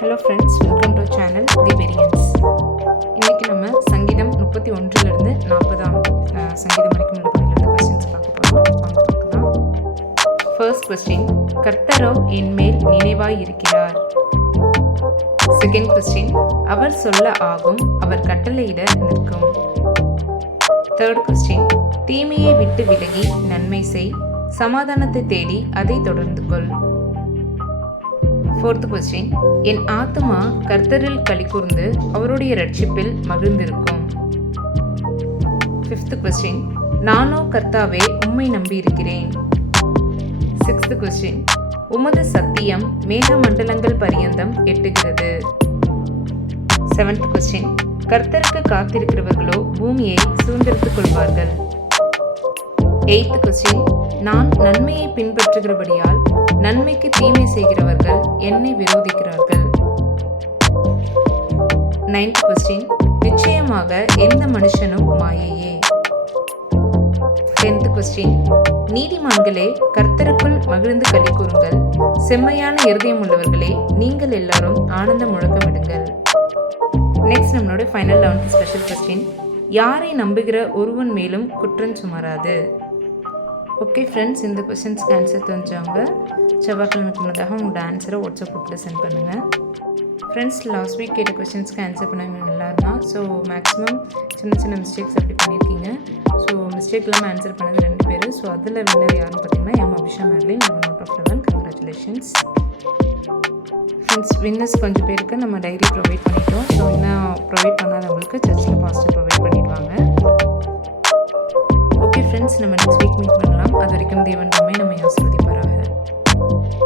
Hello friends welcome to channel the variance இன்றைக்கி நம்ம சங்கீதம் முப்பத்தி ஒன்றிலிருந்து நாற்பதாம் சங்கீதம் வரைக்கும் உள்ள கொஸ்டின்ஸ் பார்க்க போகிறோம் வாங்க பார்க்கலாம். ஃபர்ஸ்ட் கொஸ்டின் கர்த்தரோ என் மேல் நினைவாய் இருக்கிறார். செகண்ட் கொஸ்டின் அவர் சொல்ல ஆகும் அவர் கட்டளையிட நிற்கும். தேர்ட் கொஸ்டின் தீமையை விட்டு விலகி நன்மை செய் சமாதானத்தை தேடி அதை தொடர்ந்து கொள். ஃபோர்த் கொஸ்டின் என் ஆத்துமா கர்த்தரில் களி கூர்ந்து அவருடைய ரட்சிப்பில் மகிழ்ந்திருக்கும். ஃபிஃப்த் கொஸ்டின் நானோ கர்த்தாவே உம்மை நம்பி இருக்கிறேன் சிக்ஸ்த் கொஸ்டின் உமது சத்தியம் மேக மண்டலங்கள் பரியந்தம் எட்டுகிறது. செவன்த் கொஸ்டின் கர்த்தருக்கு காத்திருக்கிறவர்களோ பூமியை சூழ்ந்தெடுத்துக் கொள்வார்கள். எய்த் கொஸ்டின் நான் நன்மையை பின்பற்றுகிறபடியால் நன்மைக்கு தீமை செய்கிறவர்கள் என்னை விரோதிக்கிறார்கள். நைன்த் கொஸ்டின் நிச்சயமாக எந்த மனுஷனும் மாயையே? டென்த் கொஸ்டின் நீதிமான்களே கர்த்தருக்குள் மகிழ்ந்து களி கூறுங்கள். செம்மையான இருதயம் உள்ளவர்களே நீங்கள் எல்லாரும் ஆனந்த முழக்கமிடுங்கள். நெக்ஸ்ட் நம்மளோட ஃபைனல் லெவன்த் ஸ்பெஷல் கொஸ்டின் யாரை நம்புகிற ஒருவன் மேலும் குற்றம் சுமராது? ஓகே ஃப்ரெண்ட்ஸ் இந்த கொஷின்ஸ்க்கு ஆன்சர் தெரிஞ்சவங்க செவ்வாய்க்கிழமைக்கு முன்னதாக உங்களோட ஆன்சரை வாட்ஸ்அப் குரூப்பில் சென்ட் பண்ணுங்கள் ஃப்ரெண்ட்ஸ் லாஸ்ட் வீக் கேட்ட கொஷின்ஸ்க்கு ஆன்சர் பண்ணவங்க நல்லா தான் ஸோ மேக்ஸிமம் சின்ன சின்ன மிஸ்டேக்ஸ் அப்படி பண்ணியிருக்கீங்க. ஸோ மிஸ்டேக் இல்லாமல் ஆன்சர் பண்ணது ரெண்டு பேர். ஸோ அதில் வின்னர் யாருன்னு பார்த்தீங்கன்னா எம் அபிஷா மேக்லின் நம்ம note of eleven congratulations friends winners கொஞ்சம் பேருக்கு நம்ம டைரி ப்ரொவைட் பண்ணிட்டோம். ஸோ இன்னும் ப்ரொவைட் பண்ணாதவங்களுக்கு சர்ச்சில் பாசிட்டிவ் ப்ரொவைட் ஃப்ரெண்ட்ஸ் நம்ம நெக்ஸ்ட் வீக் மீட் பண்ணலாம். அது வரைக்கும் தேவன் நம்மை நம்ம ஆசிர்வதிப்பாராக.